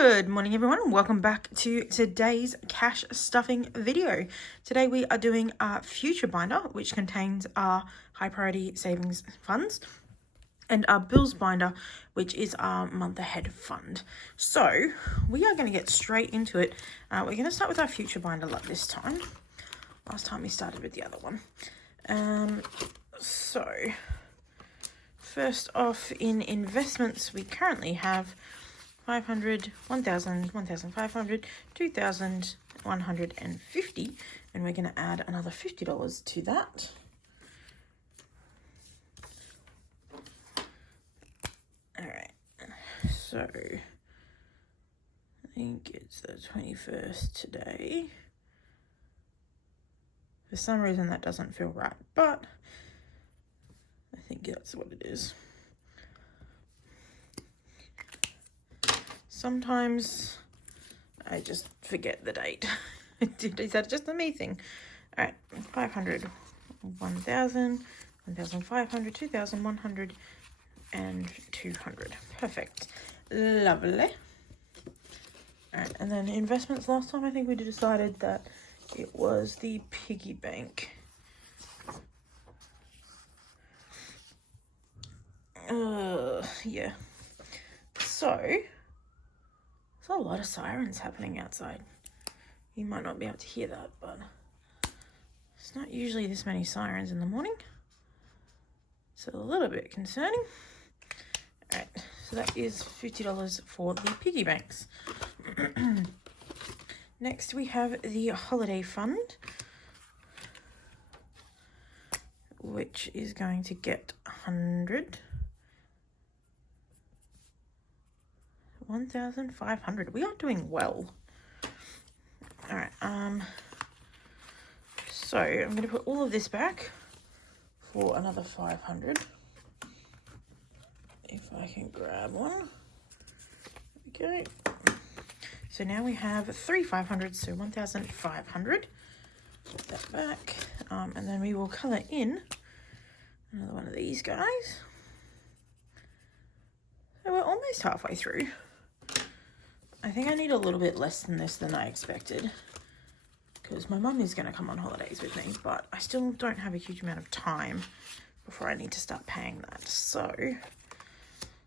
Good morning everyone and welcome back to today's cash stuffing video. Today we are doing our future binder, which contains our high priority savings funds, and our bills binder, which is our month ahead fund. So we are going to get straight into it. We're going to start with our future binder like this time. Last time we started with the other one. So first off, in investments we currently have 500, 1,000, 1,500, 2,150, and we're going to add another $50 to that. All right, so I think it's the 21st today. For some reason that doesn't feel right, but I think that's what it is. Sometimes I just forget the date. Is that just a me thing? All right, 500, 1,000, 1,500, 2,100, and 200. Perfect. Lovely. All right, and then investments last time, I think we decided that it was the piggy bank. Yeah. So there's a lot of sirens happening outside. You might not be able to hear that, but it's not usually this many sirens in the morning. It's a little bit concerning. All right, so that is $50 for the piggy banks. Next, we have the holiday fund, which is going to get 100. 1,500. We are doing well. All right. So I'm going to put all of this back for another 500. If I can grab one. Okay. So now we have 3 500s, so 1,500. Put that back, and then we will color in another one of these guys. So we're almost halfway through. I think I need a little bit less than this than I expected, because my mum is going to come on holidays with me, but I still don't have a huge amount of time before I need to start paying that, so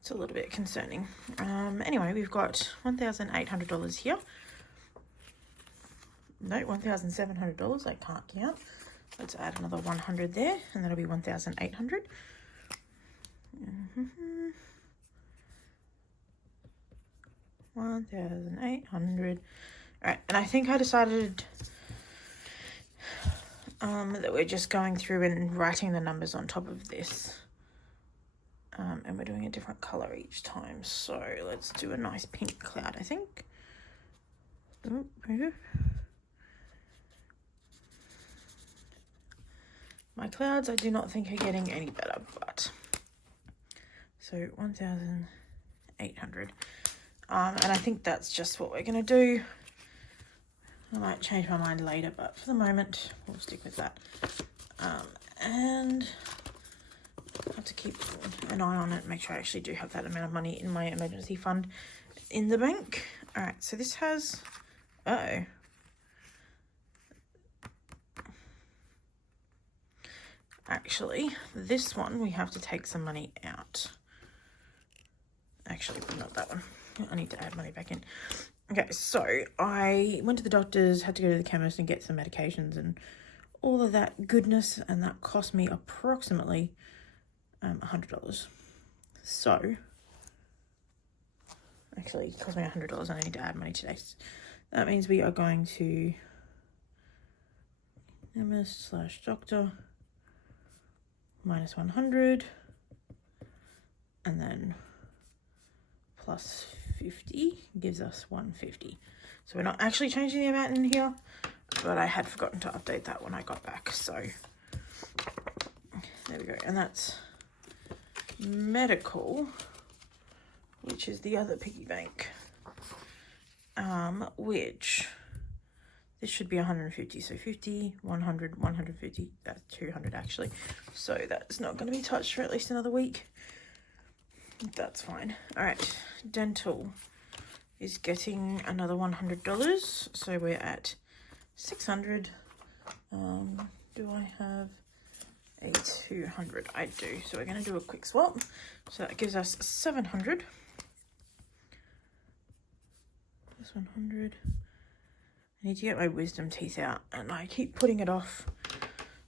it's a little bit concerning. Anyway, we've got $1,800 here. No, $1,700. I can't count. Let's add another 100 there, and that'll be 1,800. 1,800. All right, and I think I decided that we're just going through and writing the numbers on top of this. And we're doing a different color each time. So let's do a nice pink cloud, I think. My clouds I do not think are getting any better, but so 1,800. And I think that's just what we're going to do. I might change my mind later, but for the moment, we'll stick with that. And I have to keep an eye on it, make sure I actually do have that amount of money in my emergency fund in the bank. All right, so this has, actually, this one, we have to take some money out. Actually, not that one. I need to add money back in. Okay, so I went to the doctor's, had to go to the chemist and get some medications and all of that goodness, and that cost me approximately $100. So, actually, it cost me $100 and I need to add money today. That means we are going to chemist/doctor minus 100, and then plus 50 gives us 150. So we're not actually changing the amount in here, but I had forgotten to update that when I got back. So there we go. And that's medical, which is the other piggy bank, which this should be 150. So 50, 100, 150, that's 200 actually. So that's not going to be touched for at least another week. That's fine. All right, dental is getting another $100. So we're at 600. Do I have a 200? I do. So we're going to do a quick swap. So that gives us 700. This 100. I need to get my wisdom teeth out and I keep putting it off.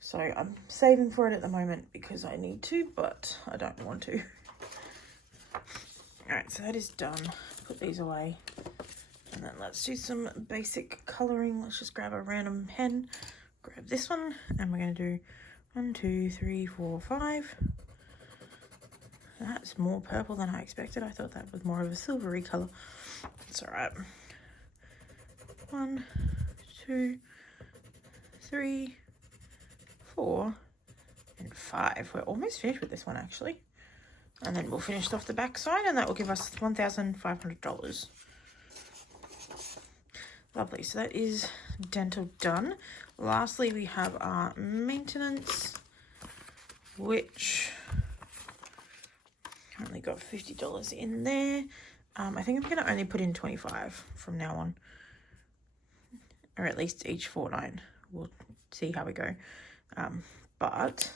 So I'm saving for it at the moment because I need to, but I don't want to. Alright, so that is done. Put these away. And then let's do some basic colouring. Let's just grab a random pen. Grab this one. And we're going to do 1, 2, 3, 4, 5. That's more purple than I expected. I thought that was more of a silvery colour. It's alright. 1, 2, 3, 4, and 5. We're almost finished with this one actually. And then we'll finish off the back side and that will give us $1,500. Lovely, so that is dental done. Lastly, we have our maintenance, which currently got $50 in there. I think I'm going to only put in 25 from now on, or at least each fortnight. We'll see how we go. But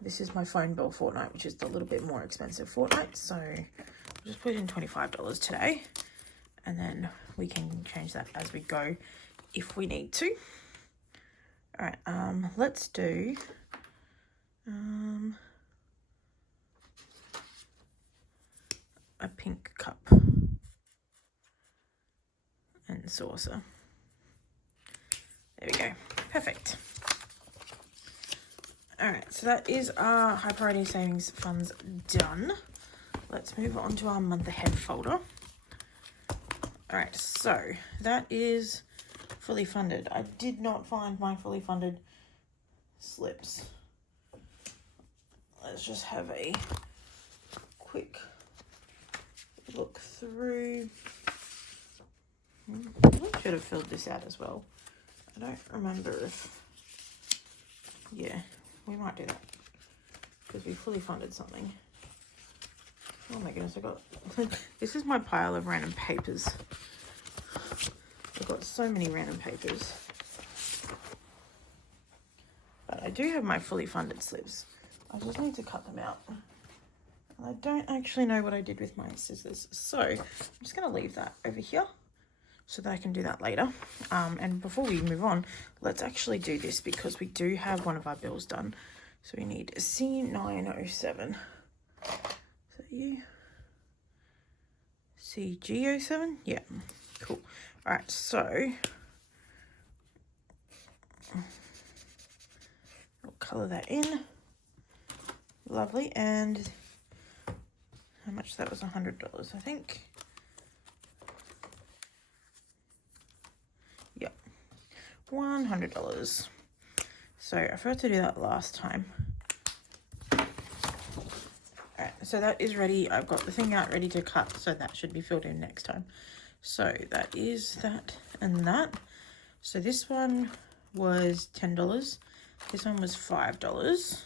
this is my phone bill fortnight, which is the little bit more expensive fortnight. So I'll just put in $25 today, and then we can change that as we go if we need to. All right, let's do a pink cup and saucer. There we go. Perfect. Alright, so that is our high priority savings funds done. Let's move on to our month ahead folder. Alright, so that is fully funded. I did not find my fully funded slips. Let's just have a quick look through. I should have filled this out as well. I don't remember if, yeah, we might do that because we fully funded something. Oh my goodness, I got, this is my pile of random papers. I've got so many random papers. But I do have my fully funded slips. I just need to cut them out. And I don't actually know what I did with my scissors. So I'm just going to leave that over here so that I can do that later. And before we move on, let's actually do this because we do have one of our bills done. So we need a C907. Is that you? CG07? Yeah, cool. All right, so I'll color that in. Lovely. And how much? That was $100, I think. Yep, $100. So I forgot to do that last time. Alright, so that is ready. I've got the thing out ready to cut, so that should be filled in next time. So that is that and that. So this one was $10. This one was $5.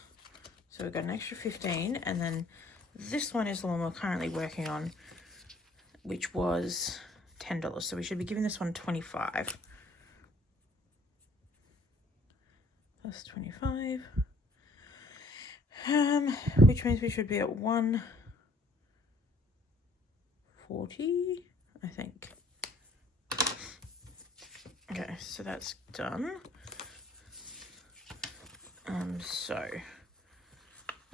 So we've got an extra 15, and then this one is the one we're currently working on, which was $10. So we should be giving this one 25. Plus 25. Which means we should be at 140, I think. Okay, so that's done. So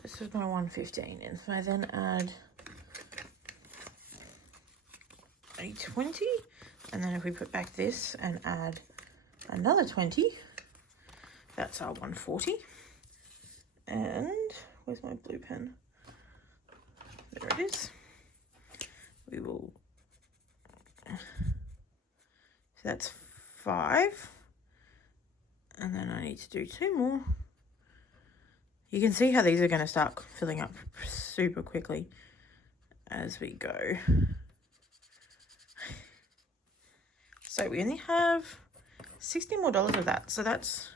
this is my 115, and if I then add a 20, and then if we put back this and add another 20, that's our 140. And where's my blue pen? There it is. We will, so that's 5, and then I need to do 2 more. You can see how these are going to start filling up super quickly as we go. So we only have $60 more of that. So that's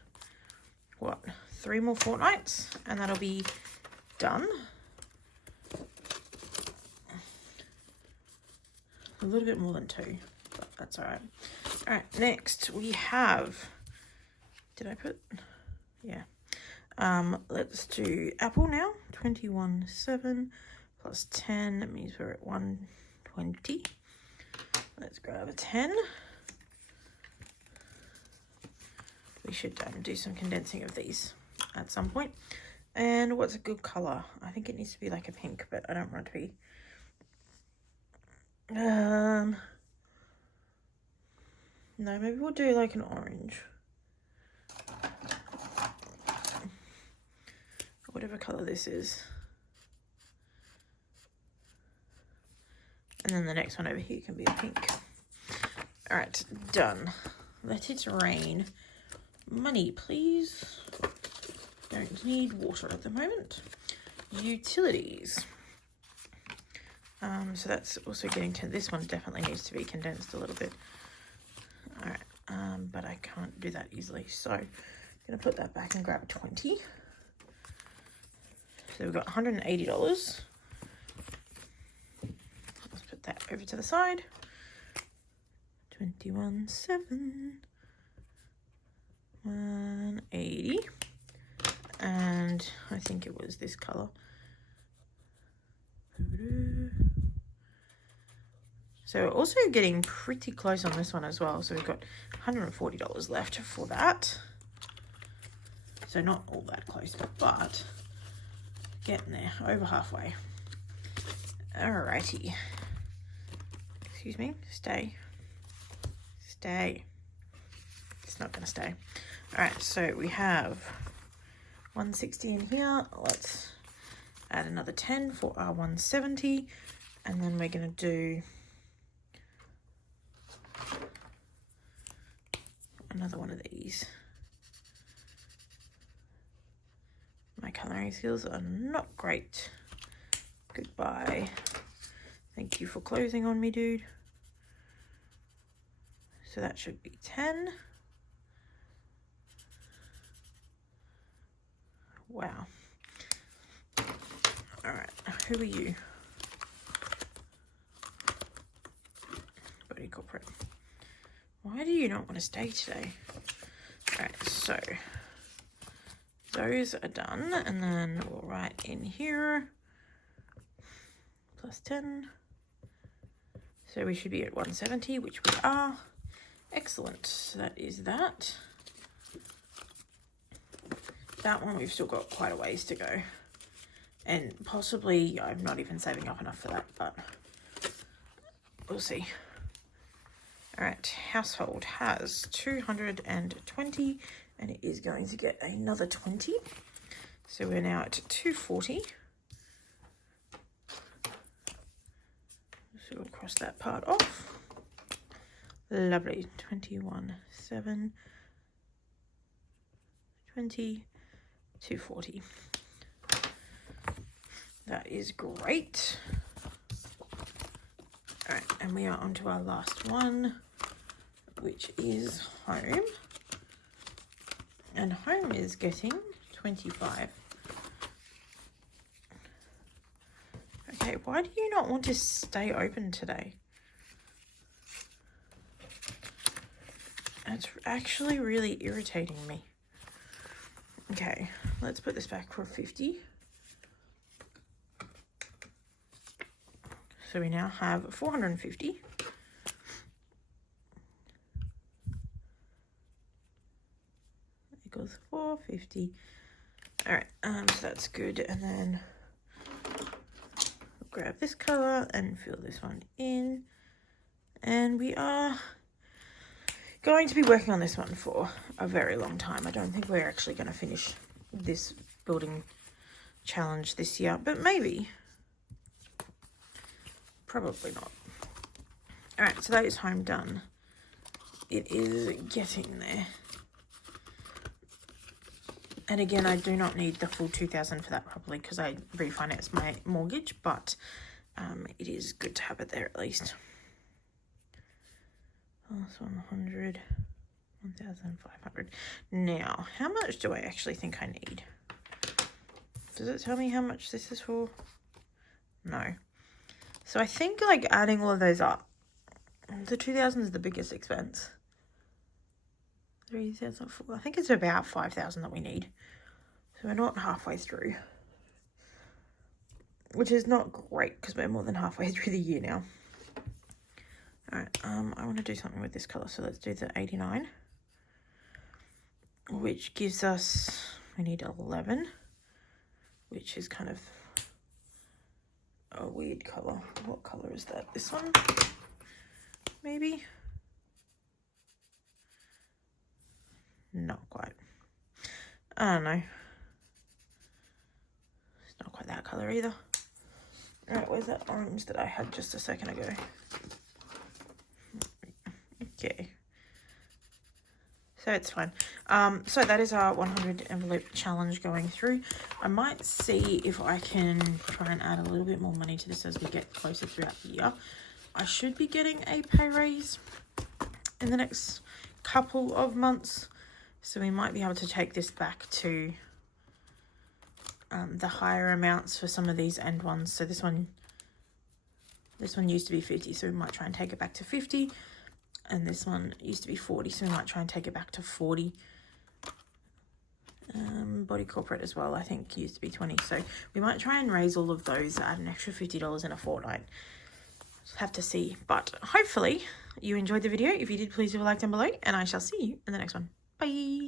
what, 3 more fortnights, and that'll be done. A little bit more than 2, but that's all right. All right, next we have, did I put, yeah. Let's do apple now. 21.7 plus 10, that means we're at 120. Let's grab a 10. We should do some condensing of these at some point. And what's a good color? I think it needs to be like a pink, but I don't want it to be. No, maybe we'll do like an orange. Whatever color this is. And then the next one over here can be a pink. All right, done. Let it rain. Money, please. Don't need water at the moment. Utilities. So that's also getting to, this one definitely needs to be condensed a little bit. All right, but I can't do that easily. So I'm gonna put that back and grab 20. So we've got $180. Let's put that over to the side. 21.7, 180, and I think it was this color. So we're also getting pretty close on this one as well. So we've got $140 left for that. So not all that close, but getting there, over halfway. Alrighty. Excuse me, stay. Stay. It's not gonna stay. Alright, so we have 160 in here. Let's add another 10 for our 170. And then we're gonna do another one of these. My colouring skills are not great. Goodbye. Thank you for closing on me, dude. So that should be 10. Wow. All right, who are you? Body corporate. Why do you not want to stay today? All right, so those are done, and then we'll write in here plus 10. So we should be at 170, which we are. Excellent. So that is that. That one we've still got quite a ways to go. And possibly I'm not even saving up enough for that, but we'll see. All right, household has 220 and it is going to get another 20. So we're now at 240. So we'll cross that part off. Lovely. 21.7, 20, 240. That is great. All right, and we are on to our last one, which is home. And home is getting 25. Okay, why do you not want to stay open today? It's actually really irritating me. Okay, let's put this back for 50. So we now have 450. Equals 450. All right, so that's good. And then grab this color and fill this one in. And we are going to be working on this one for a very long time. I don't think we're actually going to finish this building challenge this year, but maybe. Probably not. All right, so that is home done. It is getting there. And again, I do not need the full 2,000 for that probably because I refinanced my mortgage, but it is good to have it there at least. Plus 100, 1,500. Now, how much do I actually think I need? Does it tell me how much this is for? No. So I think like adding all of those up The 2000 is the biggest expense. 3,000. I think it's about 5,000 that we need. So we're not halfway through, which is not great because we're more than halfway through the year now. All right, I want to do something with this color, so let's do the 89, which gives us, we need 11, which is kind of a weird color. What color is that? This one, maybe? Not quite. I don't know. It's not quite that color either. All right, where's that orange that I had just a second ago? Okay. So it's fine. So that is our 100 envelope challenge going through. I might see if I can try and add a little bit more money to this as we get closer throughout the year. I should be getting a pay raise in the next couple of months. So we might be able to take this back to the higher amounts for some of these end ones. So this one used to be 50, so we might try and take it back to 50. And this one used to be 40, so we might try and take it back to 40. Body corporate as well, I think used to be 20. So we might try and raise all of those at an extra $50 in a fortnight. Just have to see. But hopefully you enjoyed the video. If you did, please leave a like down below, and I shall see you in the next one. Bye.